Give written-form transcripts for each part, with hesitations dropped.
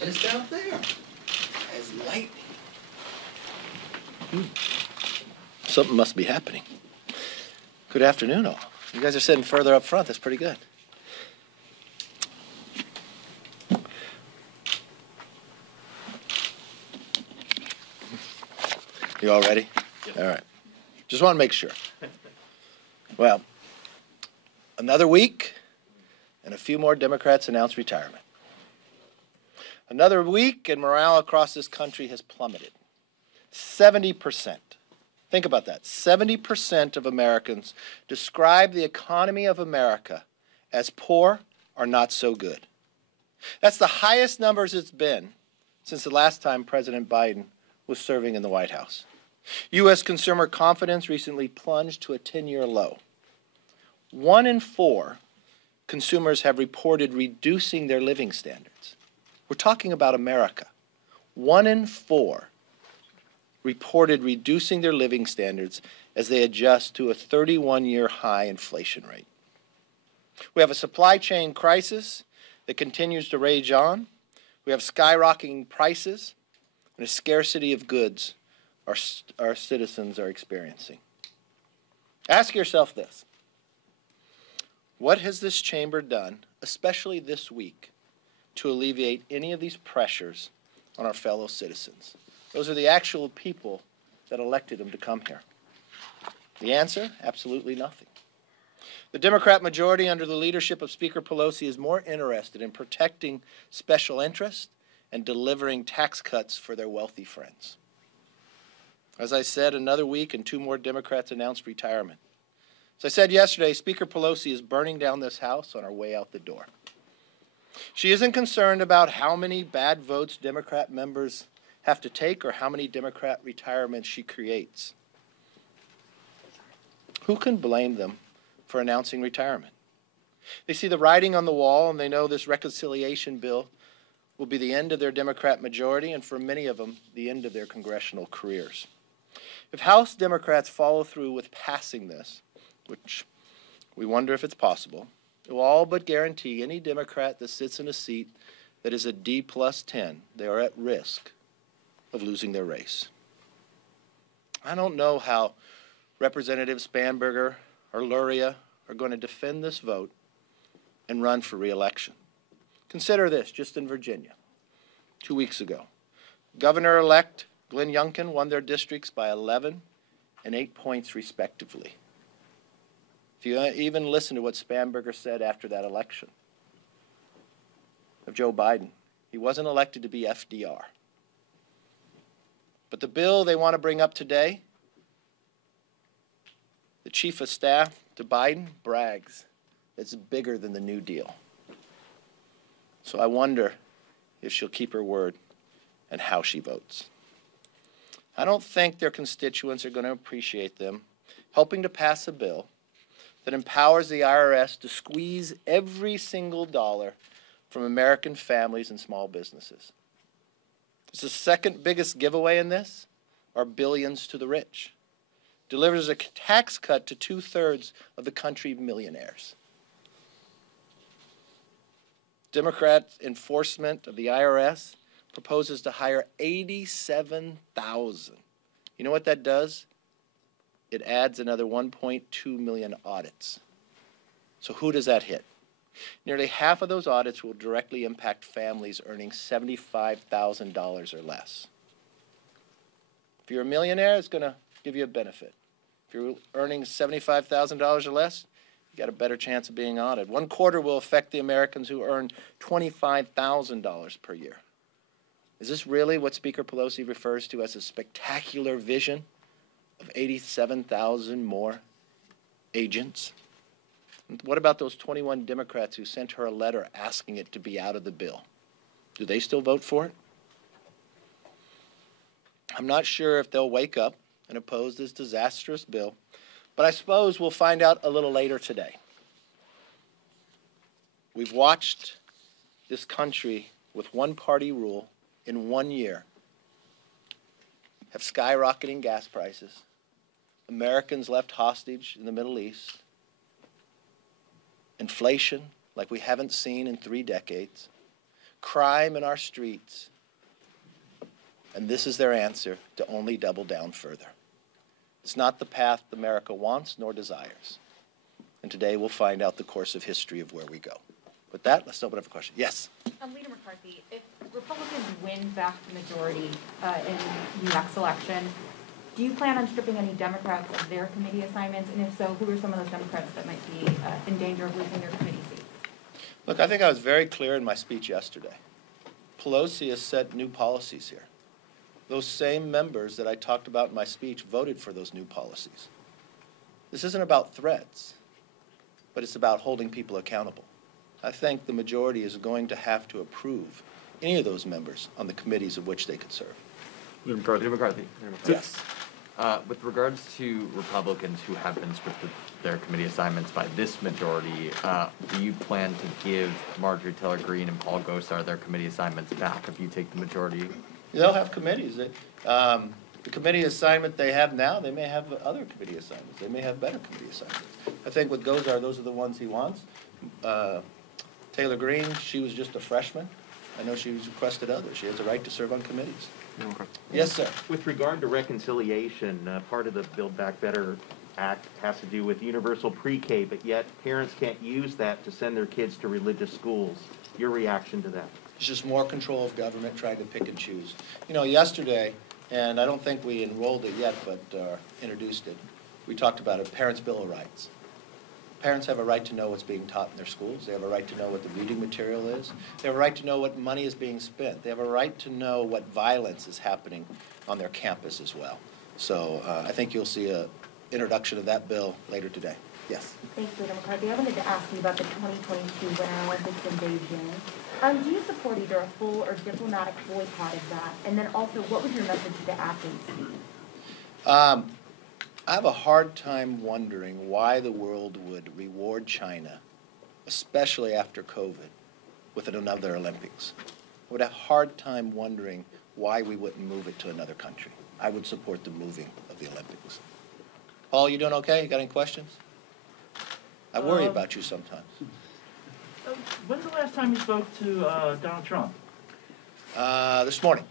And it's down there. As lightning. Something must be happening. Good afternoon, all. You guys are sitting further up front. That's pretty good. You all ready? Yep. All right. Just want to make sure. Well, another week, and a few more Democrats announced retirement. Another week, and morale across this country has plummeted. 70%. Think about that. 70% of Americans describe the economy of America as poor or not so good. That's the highest numbers it's been since the last time President Biden was serving in the White House. U.S. consumer confidence recently plunged to a 10-year low. 1 in 4 consumers have reported reducing their living standards. We're talking about America. 1 in 4 reported reducing their living standards as they adjust to a 31-year high inflation rate. We have a supply chain crisis that continues to rage on. We have skyrocketing prices and a scarcity of goods our citizens are experiencing. Ask yourself this. What has this chamber done, especially this week, to alleviate any of these pressures on our fellow citizens? Those are the actual people that elected them to come here. The answer? Absolutely nothing. The Democrat majority under the leadership of Speaker Pelosi is more interested in protecting special interests and delivering tax cuts for their wealthy friends. As I said, another week and 2 more Democrats announced retirement. As I said yesterday, Speaker Pelosi is burning down this House on our way out the door. She isn't concerned about how many bad votes Democrat members have to take or how many Democrat retirements she creates. Who can blame them for announcing retirement? They see the writing on the wall, and they know this reconciliation bill will be the end of their Democrat majority and, for many of them, the end of their congressional careers. If House Democrats follow through with passing this, which we wonder if it's possible, it will all but guarantee any Democrat that sits in a seat that is a D plus 10, they are at risk of losing their race. I don't know how Representatives Spanberger or Luria are going to defend this vote and run for re-election. Consider this, just in Virginia, 2 weeks ago. Governor-elect Glenn Youngkin won their districts by 11 and 8 points respectively. If you even listen to what Spanberger said after that election of Joe Biden, he wasn't elected to be FDR. But the bill they want to bring up today, the chief of staff to Biden brags it's bigger than the New Deal. So I wonder if she'll keep her word and how she votes. I don't think their constituents are going to appreciate them helping to pass a bill that empowers the IRS to squeeze every single dollar from American families and small businesses. It's the second biggest giveaway in this, are billions to the rich. Delivers a tax cut to 2/3 of the country's millionaires. Democrat enforcement of the IRS proposes to hire 87,000. You know what that does? It adds another 1.2 million audits. So who does that hit? Nearly half of those audits will directly impact families earning $75,000 or less. If you're a millionaire, it's going to give you a benefit. If you're earning $75,000 or less, you got a better chance of being audited. 1/4 will affect the Americans who earn $25,000 per year. Is this really what Speaker Pelosi refers to as a spectacular vision of 87,000 more agents? And what about those 21 Democrats who sent her a letter asking it to be out of the bill? Do they still vote for it? I'm not sure if they'll wake up and oppose this disastrous bill, but I suppose we'll find out a little later today. We've watched this country with one-party rule in 1 year have skyrocketing gas prices, Americans left hostage in the Middle East, inflation like we haven't seen in 3 decades, crime in our streets, and this is their answer to only double down further. It's not the path America wants nor desires. And today we'll find out the course of history of where we go. With that, let's open up for questions. Yes? Leader McCarthy, if Republicans win back the majority in the next election, do you plan on stripping any Democrats of their committee assignments? And if so, who are some of those Democrats that might be in danger of losing their committee seats? Look, I think I was very clear in my speech yesterday. Pelosi has set new policies here. Those same members that I talked about in my speech voted for those new policies. This isn't about threats, but it's about holding people accountable. I think the majority is going to have to approve any of those members on the committees of which they could serve. Leader McCarthy. Yes. With regards to Republicans who have been stripped of their committee assignments by this majority, do you plan to give Marjorie Taylor Greene and Paul Gosar their committee assignments back if you take the majority? They'll have committees. The committee assignment they have now, they may have other committee assignments. They may have better committee assignments. I think with Gosar, those are the ones he wants. Taylor Greene, she was just a freshman. I know she's requested others. She has a right to serve on committees. Okay. Yes, sir. With regard to reconciliation, part of the Build Back Better Act has to do with universal pre-K, but yet parents can't use that to send their kids to religious schools. Your reaction to that? It's just more control of government trying to pick and choose. You know, yesterday, and I don't think we enrolled it yet, but introduced it, we talked about a Parents' Bill of Rights. Parents have a right to know what's being taught in their schools. They have a right to know what the reading material is. They have a right to know what money is being spent. They have a right to know what violence is happening on their campus as well. So I think you'll see an introduction of that bill later today. Yes? Thanks, Leader McCarthy. I wanted to ask you about the 2022 Winter Olympics in Beijing. Do you support either a full or diplomatic boycott of that? And then also, what would your message to athletes be? I have a hard time wondering why the world would reward China, especially after COVID, with another Olympics. I would have a hard time wondering why we wouldn't move it to another country. I would support the moving of the Olympics. Paul, you doing okay? You got any questions? I worry about you sometimes. When's the last time you spoke to Donald Trump? This morning.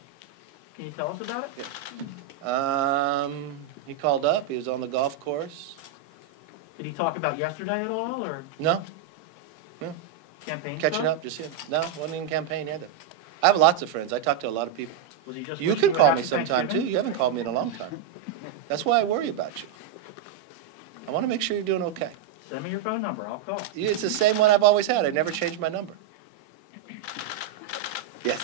Can you tell us about it? Yeah. He called up. He was on the golf course. Did he talk about yesterday at all, or No. campaign Catching stuff? up, just him. No, wasn't in campaign either. I have lots of friends. I talk to a lot of people. Was he just You wishing can a call happy me sometime, too. Thanksgiving? You haven't called me in a long time. That's why I worry about you. I want to make sure you're doing okay. Send me your phone number. I'll call. It's the same one I've always had. I never changed my number. Yes.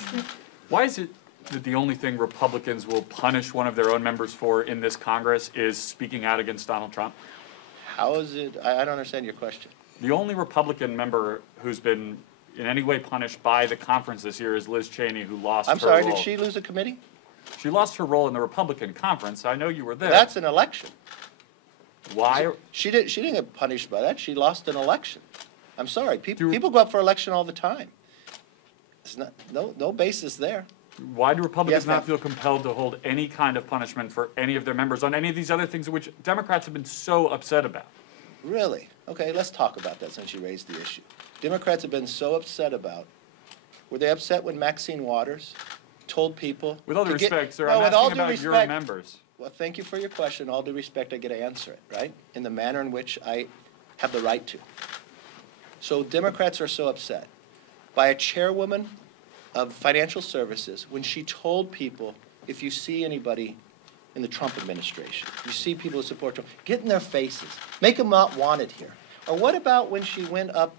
Why is it that the only thing Republicans will punish one of their own members for in this Congress is speaking out against Donald Trump? How is it? I don't understand your question. The only Republican member who's been in any way punished by the conference this year is Liz Cheney, who lost I'm her sorry, role. did she lose a committee? She lost her role in the Republican conference. I know you were there. That's an election. Why? She didn't get punished by that. She lost an election. I'm sorry. People go up for election all the time. It's not, no basis there. Why do Republicans Yes, ma'am. not feel compelled to hold any kind of punishment for any of their members on any of these other things which Democrats have been so upset about? Really? Okay, let's talk about that since you raised the issue. Democrats have been so upset about. Were they upset when Maxine Waters told people? With all due to get- respect, sir, No, I'm with all asking due about your respect- members. Well, thank you for your question. All due respect, I get to answer it, right? In the manner in which I have the right to. So Democrats are so upset by a chairwoman of financial services when she told people, if you see anybody in the Trump administration, you see people who support Trump, get in their faces, make them not wanted here. Or what about when she went up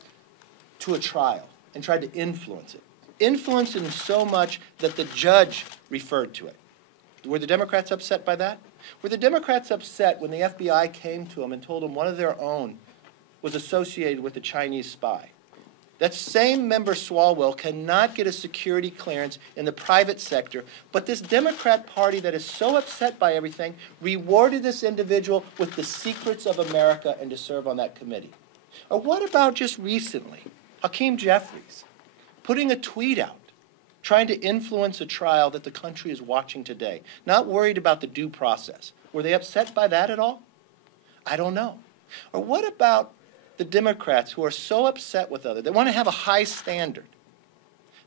to a trial and tried to influence it? Influence it so much that the judge referred to it. Were the Democrats upset by that? Were the Democrats upset when the FBI came to them and told them one of their own was associated with a Chinese spy? That same member Swalwell cannot get a security clearance in the private sector, but this Democrat Party that is so upset by everything rewarded this individual with the secrets of America and to serve on that committee. Or what about just recently, Hakeem Jeffries putting a tweet out trying to influence a trial that the country is watching today, not worried about the due process. Were they upset by that at all? I don't know. Or what about the Democrats who are so upset with others, they want to have a high standard,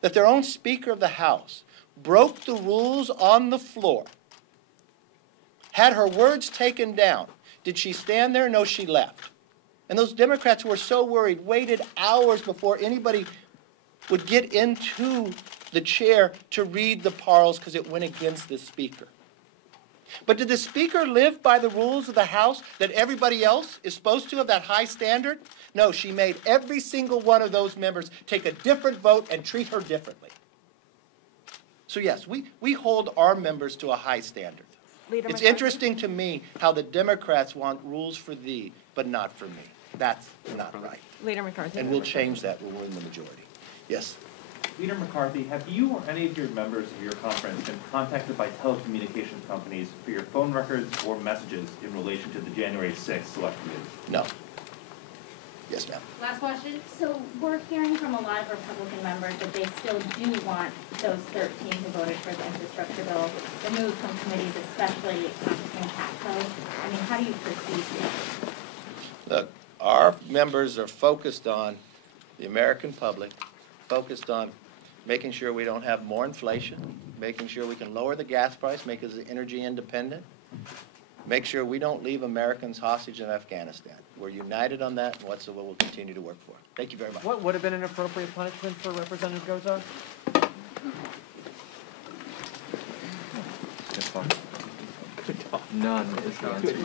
that their own Speaker of the House broke the rules on the floor, had her words taken down. Did she stand there? No, she left. And those Democrats who were so worried waited hours before anybody would get into the chair to read the parles because it went against the Speaker. But did the Speaker live by the rules of the House that everybody else is supposed to have, that high standard? No, she made every single one of those members take a different vote and treat her differently. So yes, we hold our members to a high standard. Leader It's McCarthy? interesting to me how the Democrats want rules for thee, but not for me. That's not right. Leader McCarthy. And we'll change that when we're in the majority. Yes? Leader McCarthy, have you or any of your members of your conference been contacted by telecommunications companies for your phone records or messages in relation to the January 6th select committee? No. Yes, ma'am. Last question. So we're hearing from a lot of Republican members that they still do want those 13 who voted for the infrastructure bill removed from committees, especially in tax code. I mean, how do you proceed here? Look, our members are focused on the American public, focused on making sure we don't have more inflation, making sure we can lower the gas price, make us energy independent, make sure we don't leave Americans hostage in Afghanistan. We're united on that, and that's what we'll continue to work for. Thank you very much. What would have been an appropriate punishment for Representative Gozar? None is the answer.